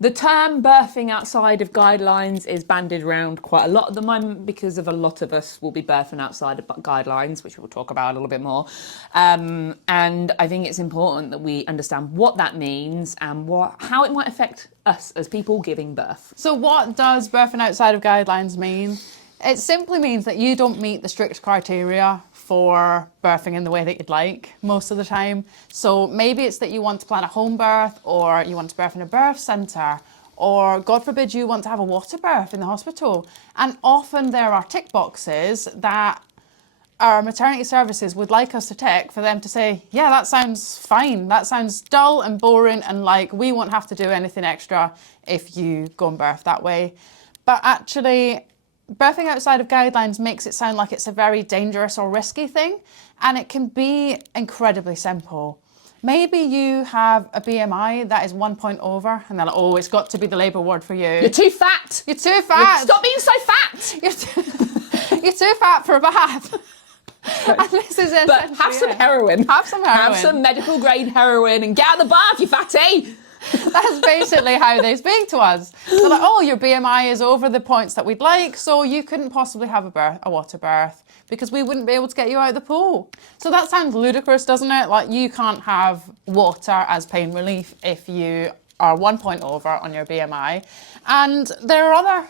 The term birthing outside of guidelines is bandied around quite a lot at the moment because of a lot of us will be birthing outside of guidelines, which we'll talk about a little bit more. And I think it's important that we understand what that means and how it might affect us as people giving birth. So what does birthing outside of guidelines mean? It simply means that you don't meet the strict criteria for birthing in the way that you'd like most of the time. So maybe it's that you want to plan a home birth, or you want to birth in a birth centre, or God forbid you want to have a water birth in the hospital. And often there are tick boxes that our maternity services would like us to tick for them to say, yeah, that sounds fine. That sounds dull and boring, and like we won't have to do anything extra if you go and birth that way. But actually, birthing outside of guidelines makes it sound like it's a very dangerous or risky thing, and it can be incredibly simple. Maybe you have a BMI that is 1 point over, and they're like, oh, it's got to be the labour ward for you. You're too fat. You're too fat. Stop being so fat. You're too fat for a bath. And this is But have some heroin. Have some heroin. Have some medical grade heroin and get out of the bath, you fatty. That's basically how they speak to us. They're like, oh, your BMI is over the points that we'd like, so you couldn't possibly have a water birth because we wouldn't be able to get you out of the pool. So that sounds ludicrous, doesn't it? Like, you can't have water as pain relief if you are 1 point over on your BMI. And there are other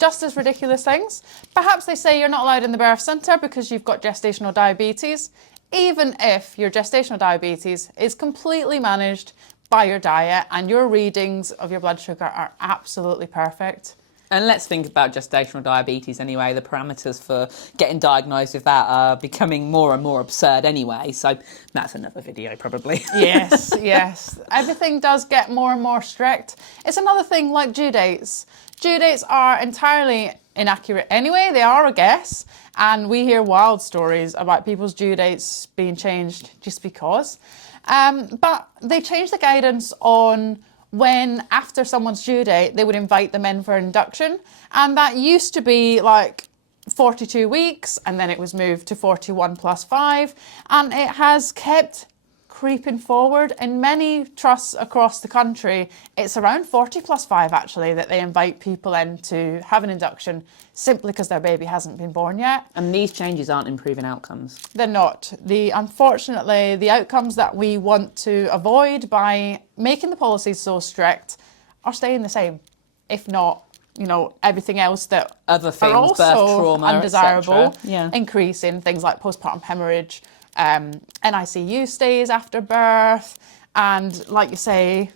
just as ridiculous things. Perhaps they say you're not allowed in the birth centre because you've got gestational diabetes, even if your gestational diabetes is completely managed by your diet and your readings of your blood sugar are absolutely perfect. And let's think about gestational diabetes anyway. The parameters for getting diagnosed with that are becoming more and more absurd anyway. So that's another video probably. Yes, yes. Everything does get more and more strict. It's another thing like due dates. Due dates are entirely inaccurate anyway. They are a guess. And we hear wild stories about people's due dates being changed just because. But they changed the guidance on when, after someone's due date, they would invite them in for induction. And that used to be like 42 weeks, and then it was moved to 41 plus 5. And it has kept creeping forward. In many trusts across the country, it's around 40 plus 5 actually that they invite people in to have an induction simply because their baby hasn't been born yet. And these changes aren't improving outcomes. They're not. Unfortunately, the outcomes that we want to avoid by making the policies so strict are staying the same, if not, everything else that other things, are also birth trauma, undesirable, yeah. Increasing things like postpartum hemorrhage, NICU stays after birth, and like you say,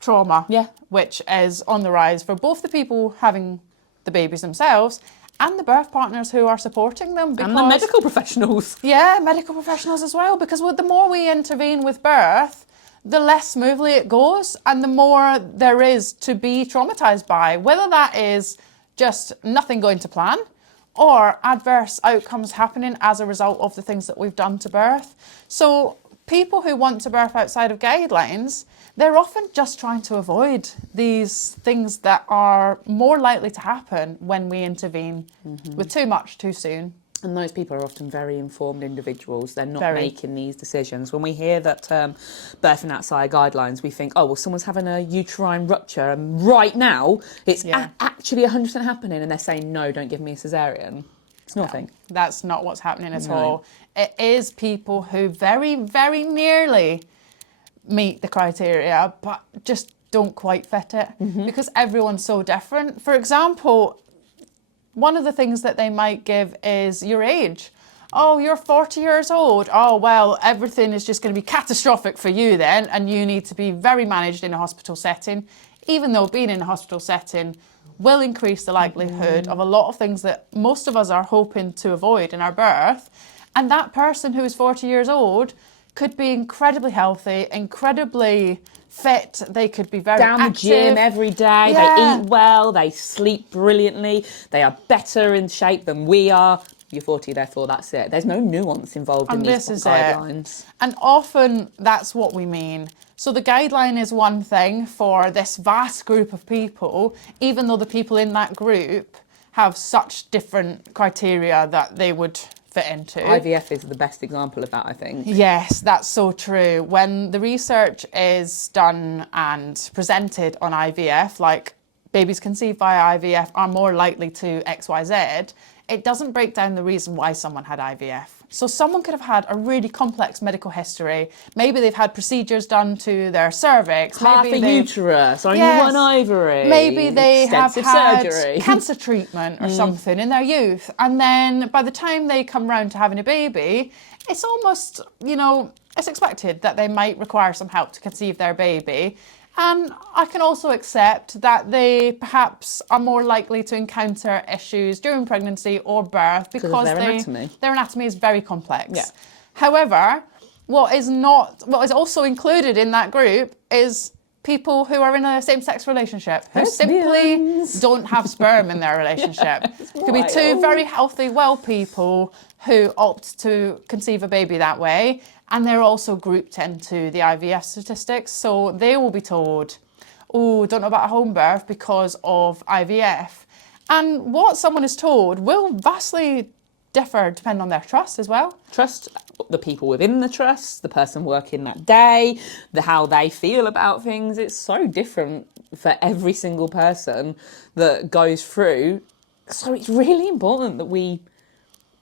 trauma, which is on the rise for both the people having the babies themselves and the birth partners who are supporting them. And the medical professionals. Yeah, medical professionals as well, because the more we intervene with birth, the less smoothly it goes and the more there is to be traumatised by, whether that is just nothing going to plan or adverse outcomes happening as a result of the things that we've done to birth. So people who want to birth outside of guidelines, they're often just trying to avoid these things that are more likely to happen when we intervene with too much too soon. And those people are often very informed individuals. They're not making these decisions. When we hear that birthing outside guidelines, we think, oh, well, someone's having a uterine rupture and right now it's actually 100% happening. And they're saying, no, don't give me a cesarean. It's nothing. That's not what's happening at all. It is people who very, very nearly meet the criteria, but just don't quite fit it because everyone's so different. For example, one of the things that they might give is your age. Oh, you're 40 years old. Oh, well, everything is just going to be catastrophic for you then, and you need to be very managed in a hospital setting, even though being in a hospital setting will increase the likelihood of a lot of things that most of us are hoping to avoid in our birth. And that person who is 40 years old could be incredibly healthy, incredibly fit. They could be very down active. The gym every day. They eat well. They sleep brilliantly. They are better in shape than we are. You're 40, therefore that's it. There's no nuance involved in these guidelines. And often that's what we mean. So the guideline is one thing for this vast group of people, even though the people in that group have such different criteria that they would fit into. IVF is the best example of that, I think. Yes, that's so true. When the research is done and presented on IVF, like babies conceived via IVF are more likely to XYZ, it doesn't break down the reason why someone had IVF. So someone could have had a really complex medical history. Maybe they've had procedures done to their cervix. Half maybe a they've- uterus, only Yes. one ovary. Maybe they have extensive had surgery. cancer treatment or something in their youth. And then by the time they come round to having a baby, it's almost, it's expected that they might require some help to conceive their baby. And I can also accept that they perhaps are more likely to encounter issues during pregnancy or birth because their anatomy is very complex. Yeah. However, what is also included in that group is people who are in a same-sex relationship who simply don't have sperm in their relationship. It could be two very healthy, well people who opt to conceive a baby that way, and they're also grouped into the IVF statistics. So they will be told, oh, don't know about a home birth because of IVF. And what someone is told will vastly differ depending on their trust as well. Trust the people within the trust, the person working that day, how they feel about things. It's so different for every single person that goes through. So it's really important that we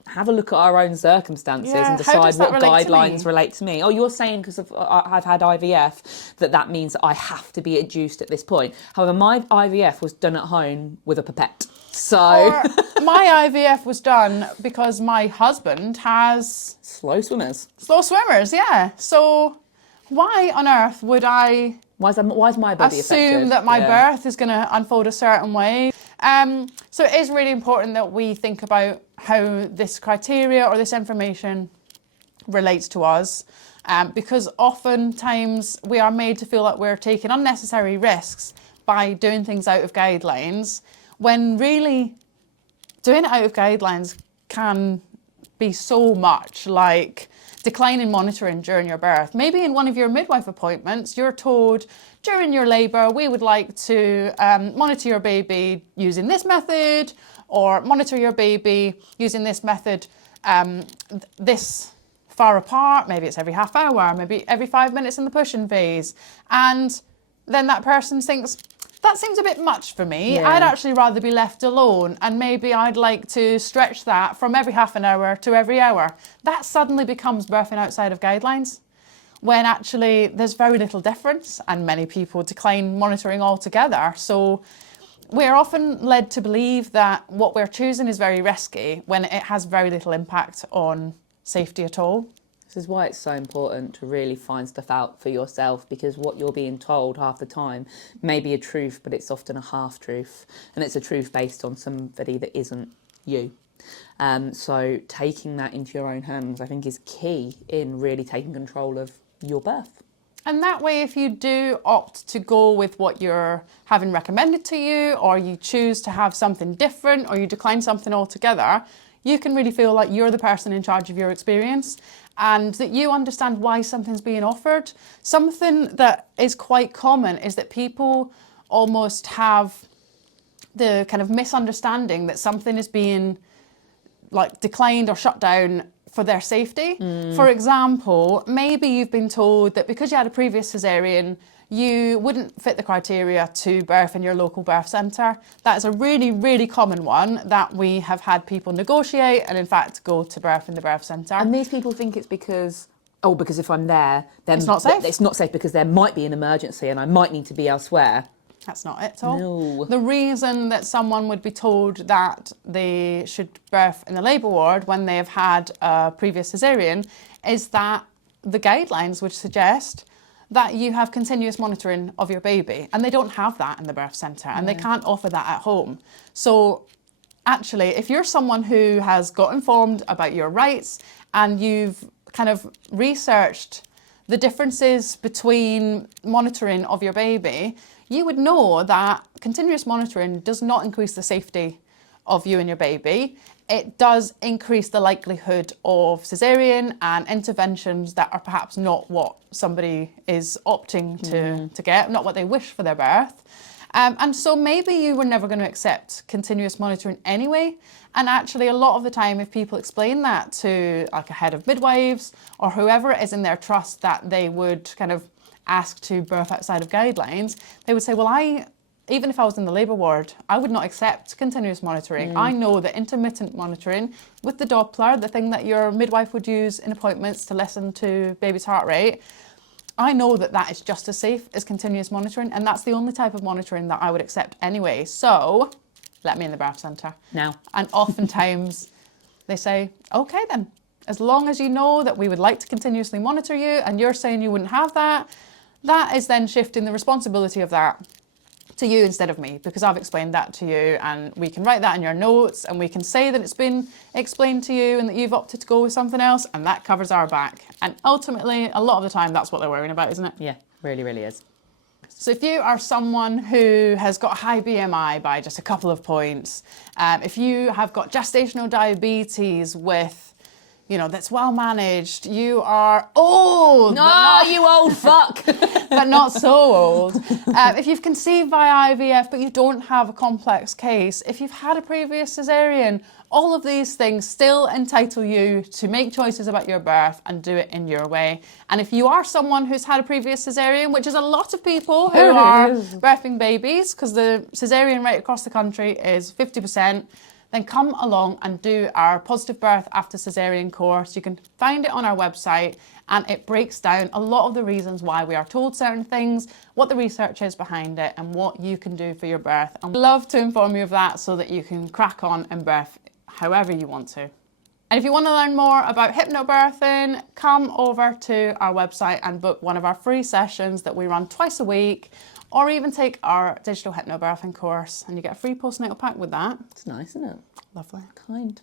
have a look at our own circumstances and decide what guidelines relate to me. Oh, you're saying because I've had IVF that means that I have to be induced at this point. However, my IVF was done at home with a pipette. So or my IVF was done because my husband has slow swimmers. Slow swimmers, yeah. So why on earth would I why is my body assume affected? that my birth is going to unfold a certain way? So it is really important that we think about how this criteria or this information relates to us, because oftentimes we are made to feel like we're taking unnecessary risks by doing things out of guidelines, when really doing it out of guidelines can be so much like declining monitoring during your birth. Maybe in one of your midwife appointments, you're told during your labour, we would like to monitor your baby using this method, or monitor your baby using this method this far apart. Maybe it's every half hour, maybe every 5 minutes in the pushing phase. And then that person thinks, that seems a bit much for me. Yeah. I'd actually rather be left alone, and maybe I'd like to stretch that from every half an hour to every hour. That suddenly becomes birthing outside of guidelines, when actually there's very little difference, and many people decline monitoring altogether. So we're often led to believe that what we're choosing is very risky when it has very little impact on safety at all. This is why it's so important to really find stuff out for yourself, because what you're being told half the time may be a truth, but it's often a half truth, and it's a truth based on somebody that isn't you. So taking that into your own hands, I think, is key in really taking control of your birth. And that way, if you do opt to go with what you're having recommended to you, or you choose to have something different, or you decline something altogether, you can really feel like you're the person in charge of your experience, and that you understand why something's being offered. Something that is quite common is that people almost have the kind of misunderstanding that something is being like declined or shut down for their safety. For example, maybe you've been told that because you had a previous cesarean, you wouldn't fit the criteria to birth in your local birth centre. That is a really, really common one that we have had people negotiate and in fact go to birth in the birth centre. And these people think it's because if I'm there, then it's not safe. It's not safe because there might be an emergency and I might need to be elsewhere. That's not it at all. No. The reason that someone would be told that they should birth in the labour ward when they have had a previous caesarean is that the guidelines would suggest that you have continuous monitoring of your baby, and they don't have that in the birth centre, and they can't offer that at home. So actually, if you're someone who has got informed about your rights and you've kind of researched the differences between monitoring of your baby, you would know that continuous monitoring does not increase the safety of you and your baby. It does increase the likelihood of caesarean and interventions that are perhaps not what somebody is opting to get, not what they wish for their birth. And so maybe you were never going to accept continuous monitoring anyway. And actually, a lot of the time, if people explain that to like a head of midwives or whoever it is in their trust that they would kind of ask to birth outside of guidelines, they would say, well, even if I was in the labour ward, I would not accept continuous monitoring. I know that intermittent monitoring with the Doppler, the thing that your midwife would use in appointments to listen to baby's heart rate, I know that that is just as safe as continuous monitoring, and that's the only type of monitoring that I would accept anyway. So let me in the birth centre. Now. And oftentimes they say, okay then, as long as you know that we would like to continuously monitor you and you're saying you wouldn't have that, that is then shifting the responsibility of that to you instead of me, because I've explained that to you, and we can write that in your notes and we can say that it's been explained to you and that you've opted to go with something else, and that covers our back. And ultimately, a lot of the time, that's what they're worrying about, isn't it? Yeah, really, really is. So if you are someone who has got a high BMI by just a couple of points, if you have got gestational diabetes with, you know, that's well managed, you are old. No, you old fuck. But not so old. If you've conceived via IVF but you don't have a complex case, if you've had a previous cesarean, all of these things still entitle you to make choices about your birth and do it in your way. And if you are someone who's had a previous cesarean, which is a lot of people who are birthing babies, because the cesarean rate across the country is 50%, then come along and do our Positive Birth After Cesarean course. You can find it on our website, and it breaks down a lot of the reasons why we are told certain things, what the research is behind it, and what you can do for your birth. And we'd love to inform you of that so that you can crack on and birth however you want to. And if you want to learn more about hypnobirthing, come over to our website and book one of our free sessions that we run twice a week, or even take our digital hypnobirthing course, and you get a free postnatal pack with that. It's nice, isn't it? Lovely. Kind.